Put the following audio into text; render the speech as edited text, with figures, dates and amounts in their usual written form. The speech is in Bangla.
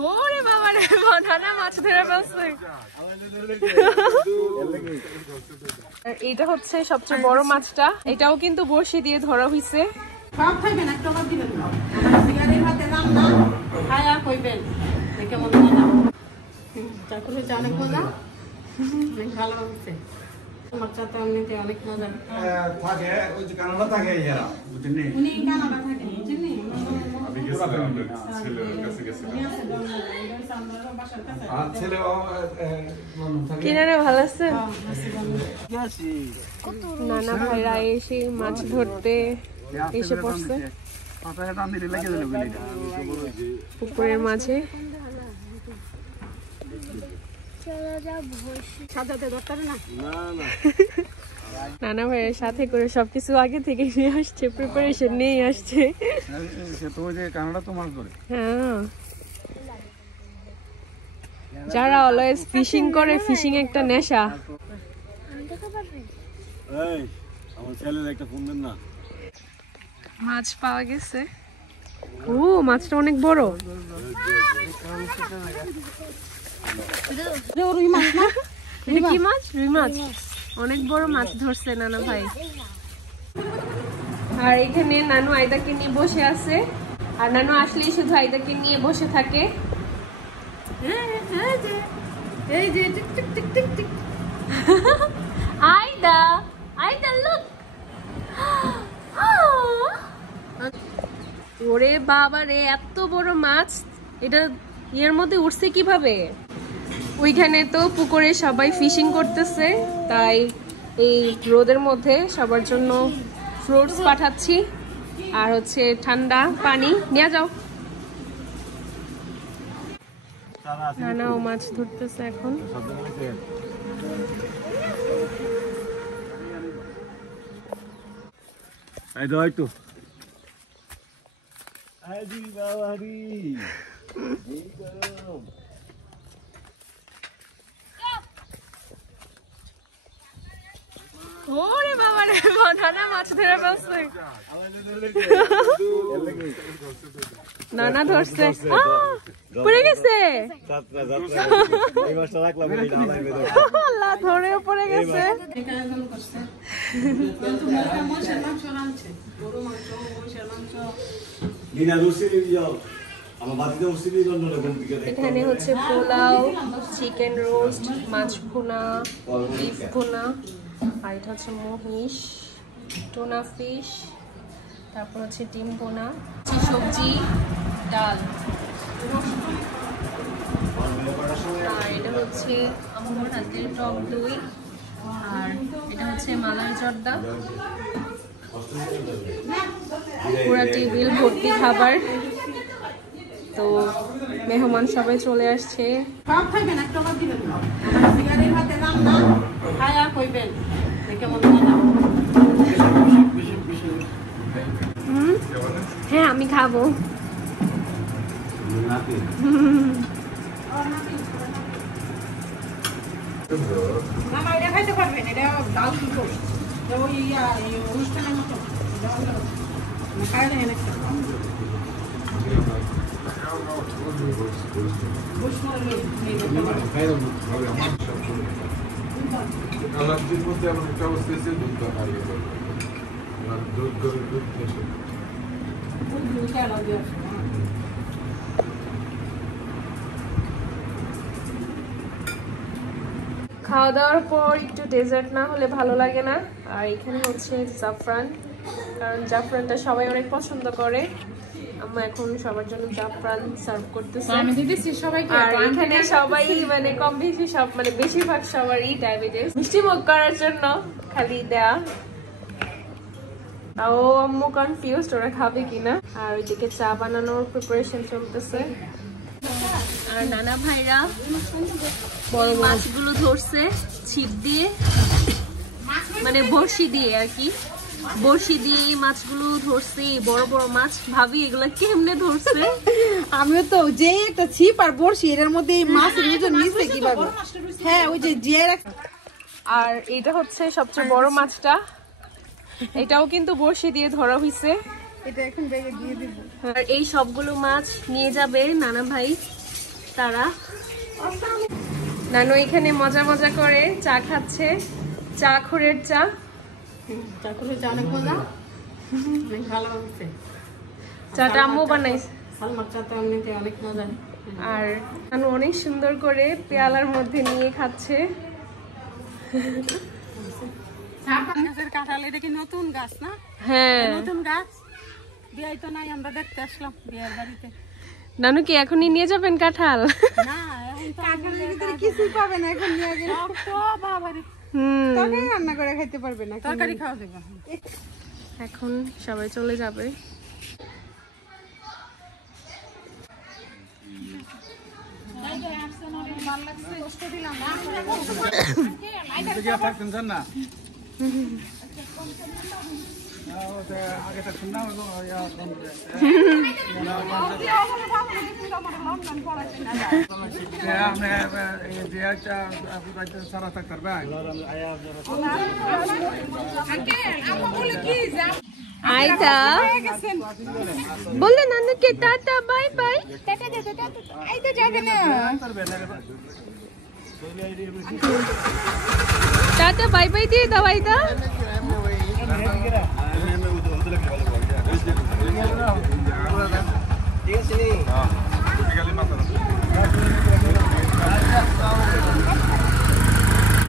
ওরে বাবা রে, নানা মাছ ধরে ফেলছে। এটা হচ্ছে সবচেয়ে বড় মাছটা, এটাও কিন্তু বড়শি দিয়ে ধরা হইছে। সব খাইবেন একটা বার দিবেন না, সিগারের হাতে নাম না খায়া কইবেন কেমন মজা। তারপরে অনেক মজা, ভালো হচ্ছে। তোমার চাতে এমনিতে অনেক মজা থাকে, ওই যে কানাডা থাকে এরা, বুঝছেন? উনি কানাডা থাকেন, বুঝছেন? কিনারে ভালো আছে। নানা ভাইরা এসে মাছ ধরতে এসে পড়ছে পুকুরের মাঝে। নানা ভাইয়ের সাথে করে সবকিছু আগে থেকে নিয়ে আসছে, প্রিপারেশন নিয়ে আসছে। হ্যাঁ, যারা অলওয়েজ ফিশিং করে, ফিশিং একটা নেশা। মাছ পাওয়া গেছে। ও, মাছটা অনেক বড়। রুই মাছ না? কি মাছ? রুই মাছ। অনেক বড় মাছ ধরছে নানা ভাই। আর এখানে নানু আইদাকে নিয়ে বসে আছে, আর নানু আসলেই শুধু আইদাকে নিয়ে বসে থাকে। এই যে tick tick tick tick tick. Aida, Aida look. ওরে বাবা রে, এত বড় মাছ! এটা এর মধ্যে উঠছে কিভাবে? ওইখানে তো পুকুরে সবাই ফিশিং করতেছে, তাই এই রোদের মধ্যে সবার জন্য ফ্রুটস পাঠাচ্ছি আর হচ্ছে ঠান্ডা পানি নিয়ে যাও। নানাও মাছ ধরতেছে এখন। একটু ওরে বাবা রে, নানা মাছ ধরে ফেলছে। নানা ধরছে, পড়ে গেছে। ধরেও পড়ে গেছে। এখানে হচ্ছে পোলাও, চিকেন রোস্ট, মাছ ভুনা, বিফ ভুনা, আর এটা হচ্ছে মহিষ, টুনা ফিশ, তারপর হচ্ছে ডিম ভুনা, সবজি, ডাল। আর এটা হচ্ছে আমার হাতের টক দই, আর এটা হচ্ছে মালাই জর্দা। পুরা টেবিল ভর্তি খাবার। তো মেহমান সবাই চলে আসছে। সব খাইবেন একটা বার দিবেন না, সিগারের হাতে নাম না খায়া কইবেন কেমন মজা। হ্যাঁ, আমি খাবো। মামা এটা খাইতে পারবেন, এটা ডাল দিব ওই অনুষ্ঠানের মতো খাইলে একটা খাওয়া দাওয়ার পর একটু ডেজার্ট না হলে ভালো লাগে না। আর এখানে হচ্ছে জাফরান, কারণ জাফরানটা সবাই অনেক পছন্দ করে। আমরা এখন সবার জন্য জাফরান সার্ভ করতেছি। আমি দিতেছি সবাইকে। আর এখানে সবাই মানে কম বেশি সব মানে বেশিরভাগ সবারই ডায়াবেটিস, মিষ্টি মুখ করার জন্য খালি দেয়া। তাও আম্মু কনফিউজড ওরা খাবে কিনা। আর ওইদিকে চা বানানোর প্রিপারেশন চলতেছে। আর নানা ভাইরা বড় মাছগুলো ধরছে ছিপ দিয়ে, মানে বড়শি দিয়ে আর কি। বড়শি দিয়ে এই মাছগুলো ধরছে, বড় বড় মাছ। ভাবি এগুলা কেমনে ধরছে? আমিও তো যে একটা ছিপ আর বড়শি এর মধ্যে মাছের ওজন নিচ্ছে কিভাবে? হ্যাঁ, ওই যে আর এটা হচ্ছে সবচেয়ে বড় মাছটা, এটাও কিন্তু বড়শি দিয়ে ধরা হইছে। এটা এখন ব্যাগে দিয়ে দিব। আর এই সবগুলো মাছ নিয়ে যাবে নানা ভাই তারা। নানু এখানে মজা মজা করে চা খাচ্ছে, চা খড়ের চা। চাকুরে চা অনেক মজা, অনেক ভালো হচ্ছে। চাটা আম্মু বানাইছে। সালমার চা তো এমনিতে অনেক মজা। আর নানু অনেক সুন্দর করে পেয়ালার মধ্যে নিয়ে খাচ্ছে। গাছের কাঁঠাল, এটা কি নতুন গাছ না? হ্যাঁ, নতুন গাছ, বিয়াই তো নাই, আমরা দেখতে আসলাম বিয়ের বাড়িতে। নানু কি এখনই নিয়ে যাবেন কাঁঠাল? না, এখন তো কাঁঠালের ভিতরে কিছুই পাবে না, এখন নিয়ে গেলে তো বাবারে তরকারি রান্না করে খাইতে পারবে না, তরকারি খাওয়া যাবে। এখন সবাই চলে যাবে। আইতা বললে নানুকে tata bye bye. Tata bye bye দিয়ে দাও আইতা।